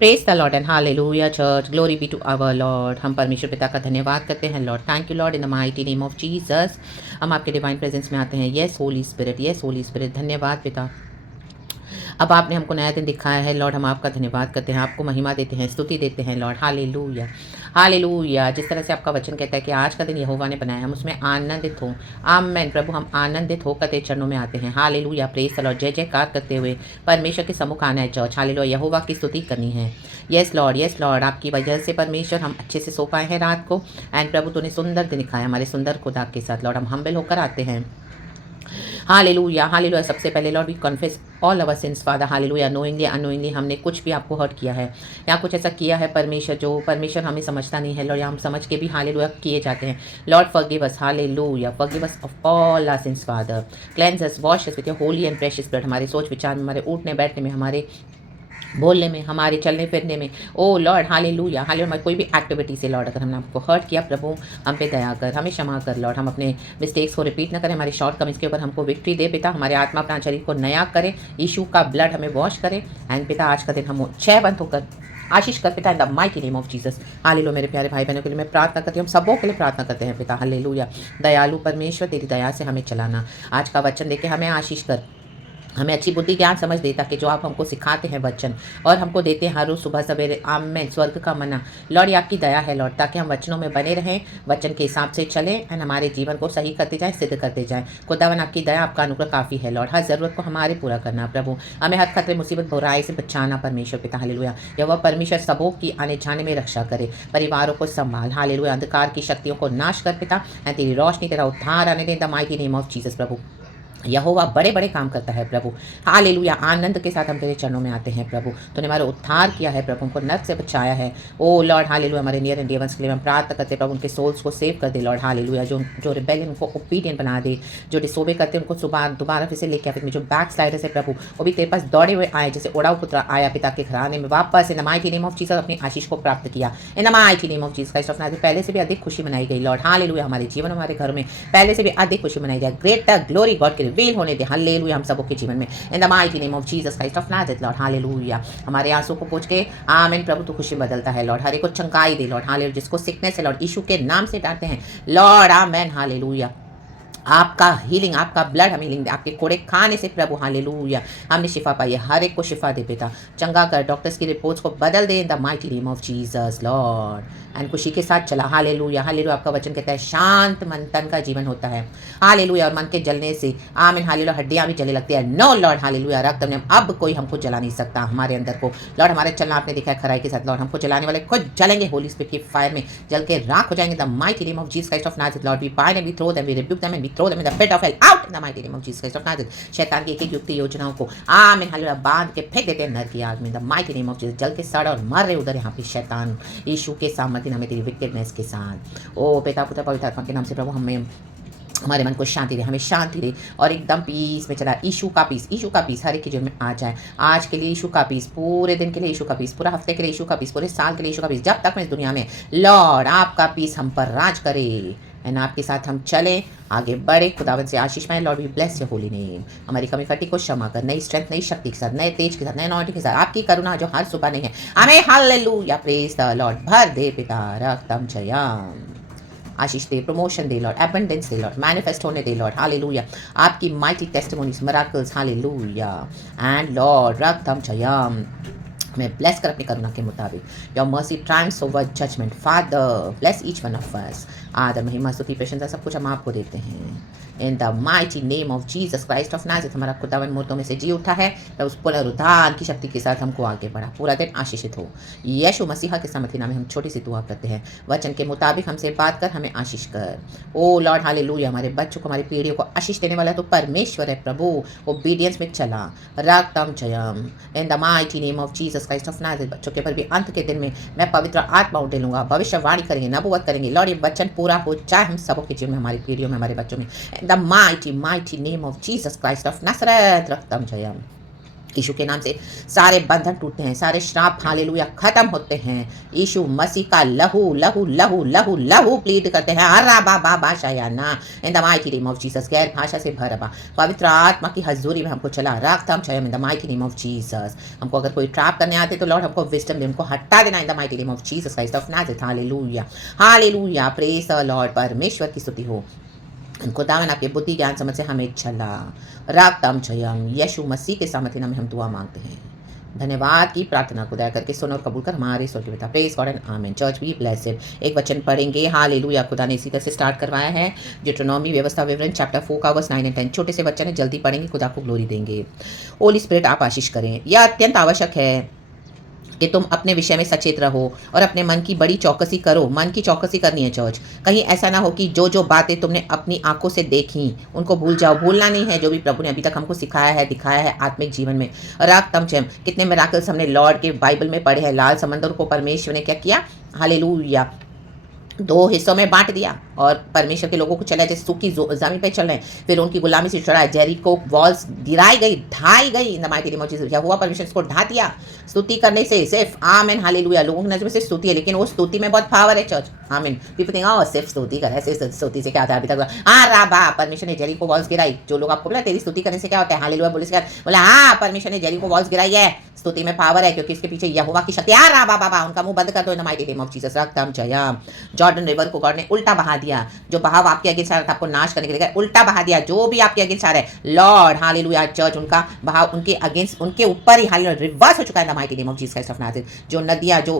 Praise the Lord and hallelujah church, glory be to our Lord. हम परमेश्वर पिता का धन्यवाद करते हैं Lord. Thank you Lord in the mighty name of Jesus. हम आपके डिवाइन प्रेजेंस में आते हैं। Yes Holy Spirit, yes Holy Spirit. धन्यवाद पिता, अब आपने हमको नया दिन दिखाया है लॉर्ड। हम आपका धन्यवाद करते हैं, आपको महिमा देते हैं, स्तुति देते हैं लॉर्ड। Hallelujah hallelujah. जिस तरह से आपका वचन कहता है कि आज का दिन यहोवा ने बनाया, हम उसमें आनंदित हों। आमेन प्रभु, हम आनंदित होकर तेरे चरणों में आते हैं। Hallelujah, praise the Lord. जय जयकार करते हुए परमेश्वर के सम्मुख आना है चर्च। हालेलुया, यहोवा की स्तुति करनी है। Yes Lord, yes Lord. आपकी वजह से परमेश्वर हम अच्छे से सो पाए हैं रात को। एंड प्रभु तूने सुंदर दिन दिखाया हमारे सुंदर खुदा के साथ लॉर्ड। हम हम्बल होकर आते हैं। Hallelujah hallelujah. सबसे पहले Lord we confess all our sins Father. Hallelujah, knowingly unknowingly हमने कुछ भी आपको हर्ट किया है या कुछ ऐसा किया है परमेश्वर जो परमेश्वर हमें समझता नहीं है लॉर्ड, या हम समझ के भी हालेलुया किए जाते हैं Lord. Forgive us, hallelujah, forgive us of all our sins Father. Cleanse us, wash us with your holy and precious blood. हमारे सोच विचार में, हमारे उठने बैठने में, हमारे बोलने में, हमारे चलने फिरने में, ओ लॉर्ड हालेलुया हालेलुया। कोई भी एक्टिविटी से लॉर्ड अगर हमने आपको हर्ट किया प्रभु, हम पे दया कर, हमें क्षमा कर लॉर्ड। हम अपने मिस्टेक्स को रिपीट ना करें, हमारे शॉर्ट कमिंग्स के ऊपर हमको विक्ट्री दे पिता। हमारे आत्मा प्राण शरीर को नया करे, यीशु का ब्लड हमें वॉश करे। एंड पिता आज का दिन हम क्षयवंत होकर आशीष कर पिता इन the mighty name of Jesus. Hallelujah. मेरे प्यारे भाई बहनों के लिए मैं प्रार्थना करती हूँ, हम सबों के लिए प्रार्थना करते हैं पिता। हालेलुया। दयालु परमेश्वर, तेरी दया से हमें चलाना। आज का वचन देके हमें आशीष कर, हमें अच्छी बुद्धि ज्ञान समझ देता कि जो आप हमको सिखाते हैं वचन और हमको देते हैं हर रोज सुबह सवेरे। आमेन। स्वर्ग का मना लॉर्ड, ये आपकी दया है लॉर्ड, ताकि हम वचनों में बने रहें, वचन के हिसाब से चलें एंड हमारे जीवन को सही करते जाएं, सिद्ध करते जाएं। खुदावन आपकी दया, आपका अनुग्रह काफ़ी है लॉर्ड। हर ज़रूरत को हमारे पूरा करना प्रभु। हमें हर खतरे मुसीबत बुराई से बचाना परमेश्वर पिता। हालेलुया। यह वह परमेश्वर सबों की आने जाने में रक्षा करे, परिवारों को संभाल। हालेलुया। अंधकार की शक्तियों को नाश कर पिता, एंड तेरी रोशनी, तेरा उद्धार आने दे in the mighty name of Jesus प्रभु। यहोवा बड़े बड़े काम करता है प्रभु। हालेलुया। आनंद के साथ हम तेरे चरणों में आते हैं प्रभु। तूने हमारा उद्धार किया है प्रभु, हमको नर्क से बचाया है। ओ लॉर्ड हालेलुया। हमारे नियर एंड डियर वंस के लिए हम प्रार्थना करते हैं प्रभु, उनके सोल्स को सेव कर दे लॉर्ड। हालेलुया। जो रिबेलियन उनको ओबीडियंट बना दे, जो डिसोबे करते हैं उनको सुबह दोबारा फिर से लेके आते हैं। जो बैक स्लाइडर्स है प्रभु, वो भी तेरे पास दौड़े हुए आए, जैसे उड़ाऊ पुत्र आया पिता के घराने में वापस। इन the mighty name of Jesus अपनी आशीष को प्राप्त किया। इन the mighty name of Jesus Christ of Nazareth पहले से भी अधिक खुशी मनाई गई लॉर्ड। हालेलुया। हमारे जीवन, हमारे घर में पहले से भी अधिक खुशी मनाई जाए। ग्रेटर ग्लोरी गॉड के रिवील होने दे। हालेलुया। हम सबों के जीवन में इन the mighty name of Jesus Christ of Nazareth Lord. Hallelujah. हमारे आंसू को पोंछ के आमीन प्रभु, तू खुशी बदलता है लॉर्ड। हर एक को चंगाई दे लॉर्ड। हालेलुया। जिसको सिकनेस है लॉर्ड, यीशु के नाम से डांटते हैं लॉर्ड। आमेन। हालेलुया। आपका हीलिंग, आपका ब्लड हमें हीलिंग दे, आपके कोड़े खाने से प्रभु हालेलुया हमने शिफा पाई है। हर एक को शिफा दे पिता, चंगा कर, डॉक्टर्स की रिपोर्ट्स को बदल दे in the mighty name of Jesus Lord. And खुशी के साथ चला। Hallelujah hallelujah. आपका वचन कहता है शांत मन तन का जीवन होता है। हालेलुया। और मन के जलने से आमीन हालेलुया हड्डियां भी जलने लगती है। No Lord hallelujah. रक्त में अब कोई हमको जला नहीं सकता हमारे अंदर को लॉर्ड। हमारे चलना आपने देखा है खराई के साथ लॉर्ड, हमको जलाने वाले खुद जलेंगे होली स्पिरिट की फायर में, जल के राख हो जाएंगे the mighty name of Jesus Christ of Nazareth Lord. We bind and we throw them, we rebuke them and we throw them in the pit of hell out in the mighty name of Jesus Christ of Nazareth. शैतान की एक एक युक्ति योजनाओं को आमीन hallelujah बांध के फेंक देते हैं नर की आग में the mighty name of Jesus. जल के सड़ और मर रहे उधर यहाँ पे शैतान यीशु के सामर्थ्य हमें तेरी विक्टेडनेस के साथ। ओ पिता पुत्र पवित्र आत्मा के नाम से प्रभु हमें हमारे मन को शांति दे, हमें शांति दे और एकदम पीस में चला। यीशु का पीस, यीशु का पीस हर एक के जीवन में आ जाए। आज के लिए यीशु का पीस, पूरे दिन के लिए यीशु का पीस, पूरा हफ्ते के लिए यीशु का पीस, पूरे साल के लिए यीशु का पीस, जब तक मैं इस दुनिया में लॉर्ड आपका पीस हम पर राज करे एंड आपके साथ हम चलें, आगे बढ़े। खुदावन से आशीष पाएं Lord. We bless your holy name. हमारी कमी फटी को क्षमा कर, नई स्ट्रेंथ, नई शक्ति के साथ, नए तेज के साथ, नए अनॉइंटिंग के साथ, आपकी करुणा जो हर सुबह नहीं है हमें हालेलुया प्रेज द लॉर्ड भर दे पिता। रक्तम जयम। आशीष दे, प्रमोशन दे लॉर्ड, एबंडेंस दे लॉर्ड, मैनिफेस्ट होने दे लॉर्ड। हालेलुया। आपकी mighty testimonies, miracles hallelujah and Lord रक्तम जयम। हमें ब्लेस कर अपनी करुणा के मुताबिक। Your mercy triumphs over judgment Father. Bless each one of us. आदर महिमा स्तुति प्रशंसा सब कुछ हम आपको देते हैं इन the mighty name of Jesus Christ of Nazareth. हमारा खुदावन मुर्दों में से जी उठा है, तो उस पुनरुत्थान की शक्ति के साथ हमको आगे बढ़ा। पूरा दिन आशीषित हो। यीशु मसीहा के सामर्थ्य नाम में हम छोटी सी दुआ करते हैं। वचन के मुताबिक हमसे बात कर, हमें आशीष कर। ओ लॉर्ड हालेलुया। हमारे बच्चों को, हमारी पीढ़ियों को आशीष देने वाला तो परमेश्वर है प्रभु। ओबीडियंस में चला। रक्तम जयम in the mighty name of Jesus Christ of Nazareth. बच्चों के पर भी अंत के दिन में मैं पवित्र आत्मा उठेलूंगा, भविष्यवाणी करेंगे, नबूवत करेंगे लॉर्ड। ये वचन पूरा हो जाए हम सबों के जीवन में, हमारी पीढ़ियों में, हमारे बच्चों में। The mighty mighty name of Jesus Christ of Nazareth. रक्तम जयम। यीशु के नाम से सारे बंधन टूटते हैं, सारे श्राप हालेलुया खत्म होते हैं। यीशु मसीह का लहू लहू लहू लहू लहू प्लीड करते हैं। अरा बा बा शायाना in the mighty name of Jesus. गैर भाषा से भरबा पवित्र आत्मा की हजूरी में हमको चला रखतम चयम in the mighty name of Jesus. हमको अगर कोई ट्रैप करने आते तो लॉर्ड हमको विजडम दे, हमको हटा देना इन the mighty name of Jesus Christ of Nazareth. Hallelujah hallelujah praise the Lord. परमेश्वर की स्तुति हो। खुदावन आपके बुद्धि ज्ञान समझ से हमें चला रागतम जयम यीशु मसीह के सामर्थ्य नाम में हम दुआ मांगते हैं। धन्यवाद की प्रार्थना खुदा करके सुन और कबूल कर हमारे स्वर्गीय पिता। Praise God and amen. Church be blessed. एक वचन पढ़ेंगे हालेलुया। खुदा ने इसी तरह से स्टार्ट करवाया है डिट्रोनॉमी व्यवस्था विवरण चैप्टर 4 का वर्स 9 और 10। छोटे से बच्चे ने जल्दी पढ़ेंगे, खुदा को ग्लोरी देंगे। होली स्पिरिट आप आशीष करें। यह अत्यंत आवश्यक है कि तुम अपने विषय में सचेत रहो और अपने मन की बड़ी चौकसी करो। मन की चौकसी करनी है चर्च। कहीं ऐसा ना हो कि जो जो बातें तुमने अपनी आंखों से देखी उनको भूल जाओ। भूलना नहीं है जो भी प्रभु ने अभी तक हमको सिखाया है, दिखाया है आत्मिक जीवन में। राग तम चम कितने मिराकल्स हमने लॉर्ड के बाइबल में पढ़े हैं। लाल समंदर को परमेश्वर ने क्या किया, हालेलुया, 2 हिस्सों में बांट दिया और परमेश्वर के लोगों को चला जैसे सूखी जमीन पे चल रहे हैं। फिर उनकी गुलामी से छुड़ाया। जेरिको वॉल्स गिराई गई, ढाई गई in the mighty name of Jesus. यहोवा परमेश्वर इसको ढा दिया स्तुति करने से। सिर्फ आमेन हालेलुया। लोगों की नजर में सिर्फ स्तुति है, लेकिन वो स्तुति में बहुत पावर है चर्च। आमीन। पीपल थिंक ओ सिर्फ स्तुति कर, ऐसे स्तुति से क्या होता है अभी तक। हाँ राबा परमेश्वर ने जेरिको वॉल्स गिराई। जो लोग आपको बोला तेरी स्तुति करने से क्या होता है, हालेलुया बोले से बोला हाँ परमेश्वर ने जेरिको वॉल्स गिराई है। स्तुति में पावर है क्योंकि इसके पीछे यहोवा की शक्ति। हाँ राबा बाबा उनका मुंह बंद कर दो in the mighty name of Jesus. रक्तम जयम। जॉर्डन रिवर को गॉड ने उल्टा बहा दिया। जो बहाव आपके अगेंस्ट आ रहा था आपको नाश करने के लिए उल्टा बहा दिया। जो भी आपके अगेंस्ट आ रहा है लॉर्ड हालेलुया चर्च उनका बहाव उनके अगेंस्ट उनके ऊपर ही हालेलुया रिवर्स हो चुका है इन the mighty name of Jesus Christ of Nazareth. जो नदियां जो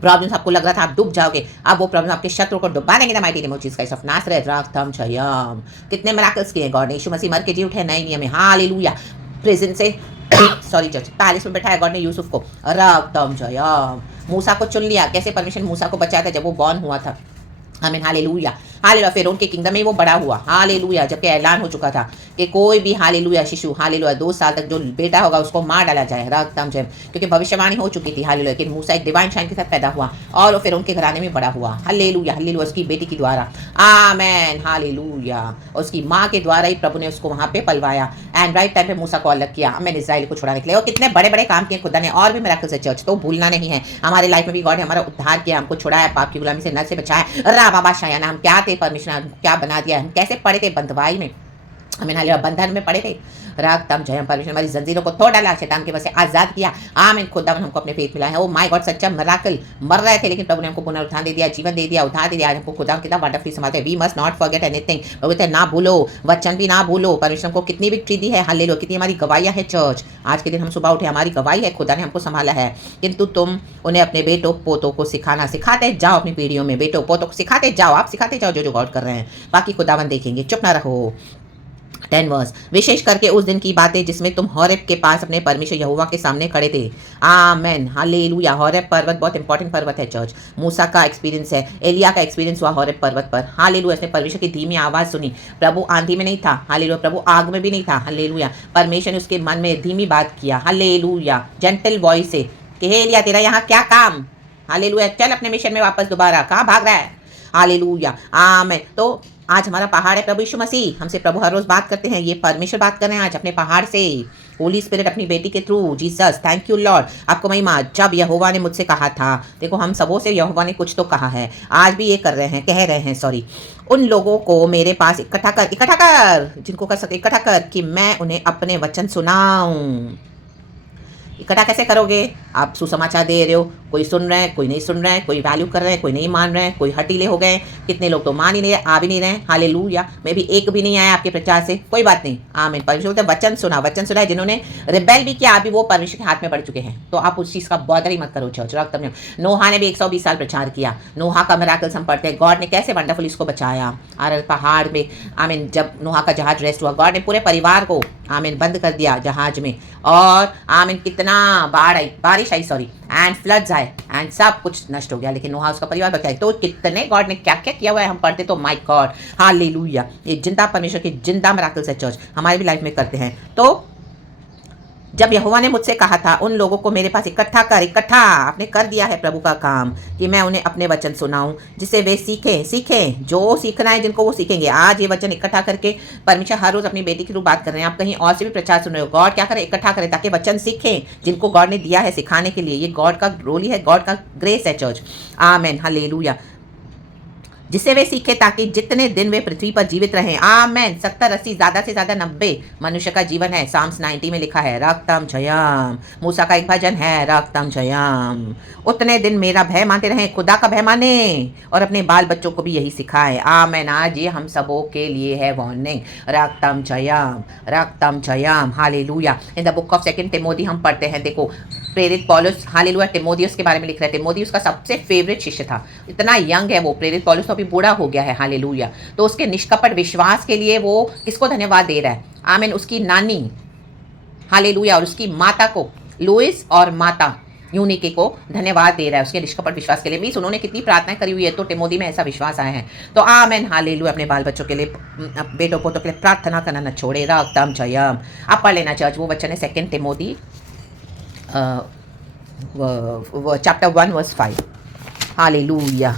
प्रॉब्लम्स आपको लग रहा था आप डूब जाओगे, अब वो प्रॉब्लम आपके शत्रु को डुबा देंगे the mighty name of Jesus Christ of Nazareth. रक्तम जयम। कितने मिराकल्स किए गॉड ने। यीशु मसीह मर के जी उठे नए नियम में हालेलुया। प्रेजेंट से सॉरी चर्च पैलेस में बैठाया गॉड ने यूसुफ को। रक्तम जयम। मूसा को चुन लिया। कैसे परमेश्वर मूसा को बचाया था जब वो बॉर्न हुआ था। आमीन हालेलुया हालेलुया। फिर उनके किंगडम में वो बड़ा हुआ हालेलुया। जबकि ऐलान हो चुका था कि कोई भी हालेलुया शिशु हालेलुया 2 साल तक जो बेटा होगा उसको मार डाला जाए। रक्तम जयम। क्योंकि भविष्यवाणी हो चुकी थी हालेलुया कि मूसा एक डिवाइन शाइन के साथ पैदा हुआ और फिर उनके घराने में बड़ा हुआ हालेलुया हालेलुया। उसकी बेटी के द्वारा आमेन हालेलुया। उसकी माँ के द्वारा ही प्रभु ने उसको वहाँ पे पलवाया एंड राइट टाइम पे मूसा को अलग किया आमेन इस्राएल को छुड़ाने के लिए। और कितने बड़े बड़े काम किए खुदा ने और भी मिराकल्स है चर्च। तो भूलना नहीं है। हमारे लाइफ में भी गॉड ने हमारा उद्धार किया, हमको छुड़ाया, पाप की गुलामी से नर से बचाया। रा बाबा शायाना हम क्या थे परमेश्वर क्या बना दिया। हम कैसे पड़े थे बंधवाई में, हमें हालेलुया बंधन में पड़े थे। रागतम जयम। परमेश्वर हमारी जंजीरों को तोड़ डाला, शैतान के वश से आजाद किया। आमीन। खुदावन हमको अपने फेथ मिला है। ओ माय गॉड सच्चा मिराकल। मर रहे थे लेकिन प्रभु ने हमको पुनरुत्थान दे दिया, जीवन दे दिया, उद्धार दे दिया। आज हमको खुदा कितना वंडरफुली संभालते हैं। We must not forget anything. प्रभु कहते हैं ना भूलो, वचन भी ना भूलो। परमेश्वर को कितनी विक्ट्री दी है हालेलुया। कितनी हमारी गवाहियां है चर्च। आज के दिन हम सुबह उठे हमारी गवाही है, खुदा ने हमको संभाला है। किंतु तुम उन्हें अपने बेटों पोतों को सिखाते जाओ, अपनी पीढ़ियों में बेटों पोतों को सिखाते जाओ। आप सिखाते जाओ जो जो गॉड कर रहे हैं, बाकी खुदावन देखेंगे। चुप ना रहो। 10 वर्स। विशेष करके उस दिन की बातें जिसमें तुम हॉरेब के पास अपने परमेश्वर यहोवा के सामने खड़े थे। Amen hallelujah. हॉरेब पर्वत बहुत इंपॉर्टेंट पर्वत है चर्च। मूसा का एक्सपीरियंस है, एलिया का एक्सपीरियंस हुआ हॉरेब पर्वत पर हालेलुया। उसने परमेश्वर की धीमी आवाज सुनी। प्रभु आंधी में नहीं था हालेलुया, प्रभु आग में भी नहीं था हालेलुया। परमेश्वर ने उसके मन में धीमी बात किया हालेलुया, जेंटल वॉइस से कि हे एलिया तेरा यहाँ क्या काम हालेलुया, चल अपने मिशन में वापस दोबारा, कहाँ भाग रहा है हालेलुया। आमेन। तो आज हमारा पहाड़ है प्रभु यीशु मसीह। हमसे प्रभु हर रोज बात करते हैं। ये परमेश्वर बात कर रहे हैं आज अपने पहाड़ से। होली स्पिरिट अपनी बेटी के through Jesus. Thank you Lord. आपको महिमा। जब यहोवा ने मुझसे कहा था, देखो हम सबों से यहोवा ने कुछ तो कहा है, आज भी ये कर रहे हैं, कह रहे हैं सॉरी, उन लोगों को मेरे पास इकट्ठा कर जिनको कर सकते इकट्ठा कर कि मैं उन्हें अपने वचन सुनाऊं। इकट्ठा कैसे करोगे? आप सुसमाचार दे रहे हो, कोई सुन रहे हैं, कोई नहीं सुन रहे हैं, कोई वैल्यू कर रहे हैं, कोई नहीं मान रहे हैं, कोई हटीले हो गए, कितने लोग तो मान ही नहीं रहे, आ भी नहीं रहे। हालेलुया। मैं भी एक भी नहीं आया आपके प्रचार से, कोई बात नहीं। आमीन। परमेश्वर बोलते वचन सुना है। जिन्होंने रिबेल भी किया अभी वो परमेश्वर के हाथ में पड़ चुके हैं। तो आप उस चीज़ का बॉदर ही मत करो चर्च। रक्त में नोहा ने भी 120 साल प्रचार किया। नोहा का मिराकल्स हम पढ़ते हैं, गॉड ने कैसे वंडरफुल इसको बचाया। आरल पहाड़ में आमीन जब नोहा का जहाज रेस्ट हुआ, गॉड ने पूरे परिवार को आमीन बंद कर दिया जहाज में, और आमीन कितना बारिश आई सॉरी एंड फ्लड्स आए एंड सब कुछ नष्ट हो गया, लेकिन नोहा उसका परिवार बचाया। तो कितने गॉड ने क्या क्या किया हुआ है हम पढ़ते तो माय गॉड हालेलुया। ये जिंदा परमेश्वर के जिंदा मिराकल्स है चर्च, हमारी भी लाइफ में करते हैं। तो जब यहोवा ने मुझसे कहा था उन लोगों को मेरे पास इकट्ठा आपने कर दिया है प्रभु का काम कि मैं उन्हें अपने वचन सुनाऊं जिससे वे सीखें जो सीखना है जिनको वो सीखेंगे। आज ये वचन इकट्ठा करके परमेश्वर हर रोज अपनी बेटी के रूप बात कर रहे हैं। आप कहीं और से भी प्रचार सुन रहे हो, गॉड क्या करे, इकट्ठा करें ताकि वचन सीखें जिनको गॉड ने दिया है सिखाने के लिए। ये गॉड का रोल ही है, गॉड का ग्रेस है चर्च। आमेन, हालेलुया। जिससे वे सीखे ताकि जितने दिन वे पृथ्वी पर जीवित रहें। आमेन। 70, 80, ज़्यादा से ज़्यादा 90 मनुष्य का जीवन है। साम्स 90 में लिखा है रक्तम जयम। मूसा का एक भजन है रक्तम जयम। उतने दिन मेरा भय मानते रहें, खुदा का भय माने और अपने बाल बच्चों को भी यही सिखाए। आमेन। आज ये हम सबों के लिए है वार्निंग। रक्तम जयम, रक्तम जयम। Hallelujah. In the book of 2 Timothy हम पढ़ते हैं, देखो प्रेरित पौलुस, हालेलुया, टिमोथियस के बारे में लिख रहे थे। टिमोथियस का सबसे फेवरेट शिष्य था। इतना यंग है वो, प्रेरित पौलुस तो अभी बूढ़ा हो गया है। हालेलुया। तो उसके निष्कपट विश्वास के लिए वो किसको धन्यवाद दे रहा है? आमीन, उसकी नानी, हालेलुया, और उसकी माता को, लुइस और माता यूनिके को धन्यवाद दे रहा है उसके निष्कपट विश्वास के लिए। मीन्स उन्होंने कितनी प्रार्थना करी हुई है, तो टिमोथी में ऐसा विश्वास आया है। तो आमेन, हालेलुया। अपने बाल बच्चों के लिए, बेटों पोतों के लिए प्रार्थना करना न छोड़े। रक्तम जयम। आप पढ़ लेना चर्च, वो वचन है 2 टिमोथी चैप्टर 1 वर्स 5। हालेलुया।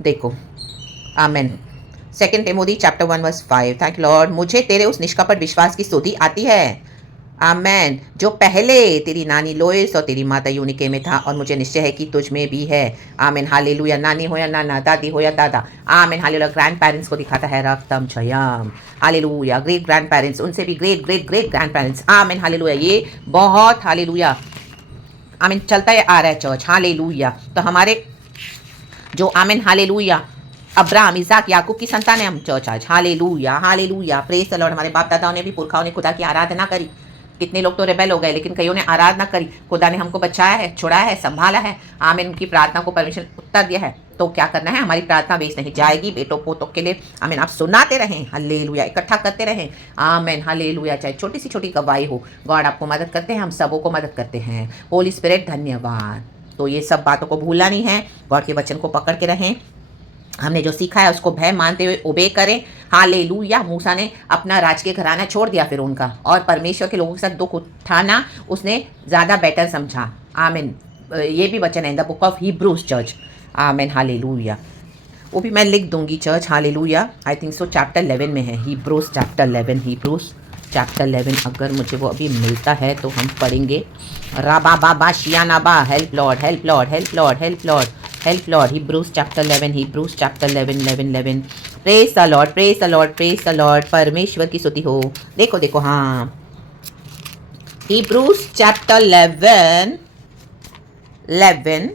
देखो, amen. 2 Timothy chapter 1 verse 5। Thank you Lord. मुझे तेरे उस निष्कपट विश्वास की स्तुति आती है, आमेन, जो पहले तेरी नानी लोइस और तेरी माता यूनिके में था, और मुझे निश्चय है कि तुझ में भी है। आमेन, हालेलुया। नानी हो या नाना, दादी हो या दादा, आमेन, हालेलुया। ग्रैंड पेरेंट्स को दिखाता है रक्तम जयम। हालेलुया। ग्रेट ग्रैंड पेरेंट्स, उनसे भी great great great grand parents. Amen, hallelujah. ये बहुत, हालेलुया, आमीन, चलता है आ रहा है चर्च। हालेलुया। तो हमारे जो, आमीन, हालेलुया, अब्राहम, इसाक, याकूब की संतान है हम चर्च आज। Hallelujah, hallelujah, praise the Lord. हमारे बाप दादाओं ने भी, पुरखाओं ने खुदा की आराधना करी। कितने लोग तो रेबेल हो गए, लेकिन कईयों ने आराधना करी। खुदा ने हमको बचाया है, छुड़ाया है, संभाला है। आमीन। उनकी प्रार्थना को परमेश्वर उत्तर दिया है। तो क्या करना है? हमारी प्रार्थना वेस्ट नहीं जाएगी। बेटों पोतों के लिए, आमीन, आप सुनाते रहें। हालेलुया। इकट्ठा करते रहें। आमीन, हालेलुया। चाहे छोटी सी छोटी गवाही हो, गॉड आपको मदद करते हैं, हम सबों को मदद करते हैं। होली स्पिरिट, धन्यवाद। तो ये सब बातों को भूलना नहीं है, गॉड के वचन को पकड़ के रहें। हमने जो सीखा है उसको भय मानते हुए ओबे करें। हालेलुया। मूसा ने अपना राजकीय घराना छोड़ दिया फिर उनका, और परमेश्वर के लोगों के साथ दुख उठाना उसने ज़्यादा बेटर समझा। आमीन। ये भी वचन है इन the book of Hebrews church. आमीन, हालेलुया। वो भी मैं लिख दूंगी church. Hallelujah. I think so chapter 11 में है, हिब्रूज चैप्टर 11, हिब्रूज चैप्टर 11। अगर मुझे वो अभी मिलता है तो हम पढ़ेंगे। राबा बाबा शियाना बा, help Lord, help Lord, help Lord, help Lord, help Lord. Hebrews chapter 11, Hebrews chapter 11, 11, 11। Praise the Lord, praise the Lord, praise the Lord. परमेश्वर की स्तुति हो। देखो देखो, हाँ, हिब्रूज चैप्टर 11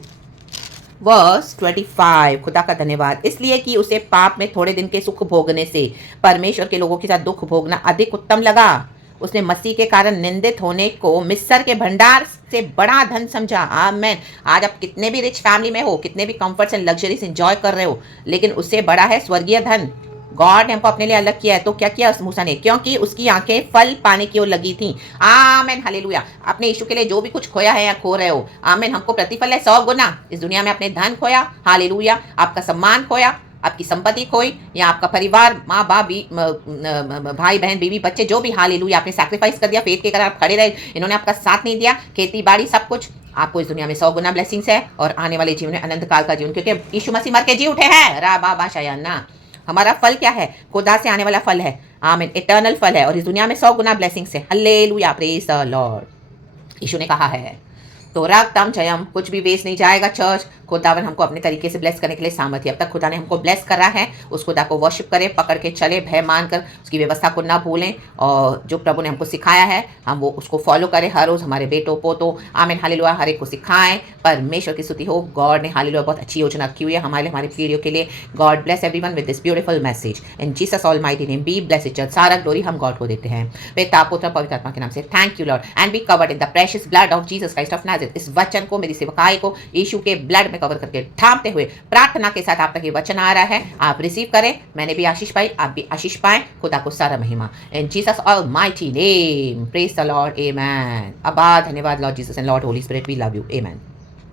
वर्स 25। खुदा का धन्यवाद। इसलिए कि उसे पाप में थोड़े दिन के सुख भोगने से परमेश्वर के लोगों के साथ दुख भोगना अधिक उत्तम लगा। उसने मसीह के कारण निंदित होने को मिस्र के भंडार से बड़ा धन समझा। आमेन। आज आप कितने भी रिच फैमिली में हो, कितने भी कंफर्ट्स एंड लग्जरीज एंजॉय कर रहे हो, लेकिन उससे बड़ा है स्वर्गीय धन। गॉड ने हमको अपने लिए अलग किया है। तो क्या किया उस मूसा ने? क्योंकि उसकी आंखें फल पाने की ओर लगी थी। आमेन, हालेलुया। अपने यीशु के लिए जो भी कुछ खोया है या खो रहे हो, आमेन, हमको प्रतिफल है 100 गुना। इस दुनिया में अपने धन खोया, हालेलुया, आपका सम्मान खोया, आपकी संपत्ति खोई, या आपका परिवार, माँ बाप, भाई बहन, बीवी, बच्चे, जो भी, हालेलुया, आपने सैक्रिफाइस कर दिया, फेथ के कारण आप खड़े रहे, इन्होंने आपका साथ नहीं दिया, खेती बाड़ी सब कुछ, आपको इस दुनिया में 100 गुना ब्लेसिंग्स है, और आने वाले जीवन में अनंत काल का जीवन, क्योंकि यीशु मसीह मर के जी उठे हैं। रा बाबा शयाना। हमारा फल क्या है? खुदा से आने वाला फल है। आमीन, इटर्नल फल है, और इस दुनिया में 100 गुना ब्लेसिंग्स है। Hallelujah, praise the Lord. Yeshu ने कहा है। तो रक्तम जयम, कुछ भी वेस्ट नहीं जाएगा चर्च। खुदावन हमको अपने तरीके से ब्लेस करने के लिए सामर्थ्य। अब तक खुदा ने हमको ब्लेस करा है, उस खुदा को वर्शिप करें, पकड़ के चले, भय मानकर उसकी व्यवस्था को ना भूलें, और जो प्रभु ने हमको सिखाया है हम वो उसको फॉलो करें हर रोज़। हमारे बेटों पोतों, आमीन, हालेलुया, हर एक को सिखाएं। परमेश्वर की स्तुति हो। गॉड ने, हालेलुया, बहुत अच्छी योजना रखी हुई है हमारे लिए, हमारी पीढ़ियों के लिए। God bless everyone with this beautiful message in Jesus almighty name. Be blessed church. सारा ग्लोरी हम गॉड को देते हैं, पिता पुत्र पवित्र आत्मा के नाम से। Thank you Lord, and be covered in the precious blood of Jesus Christ of Nazareth. इस वचन को, मेरी सेवकाई को यीशु के ब्लड में कवर करके ढांपते हुए प्रार्थना के साथ आप तक ये वचन आ रहा है, आप रिसीव करें। मैंने भी आशीष पाई, आप भी आशीष पाएं। खुदा को सारा महिमा in Jesus almighty name. Praise the Lord, amen. अबा, धन्यवाद Lord Jesus and Lord Holy Spirit, we love you, amen.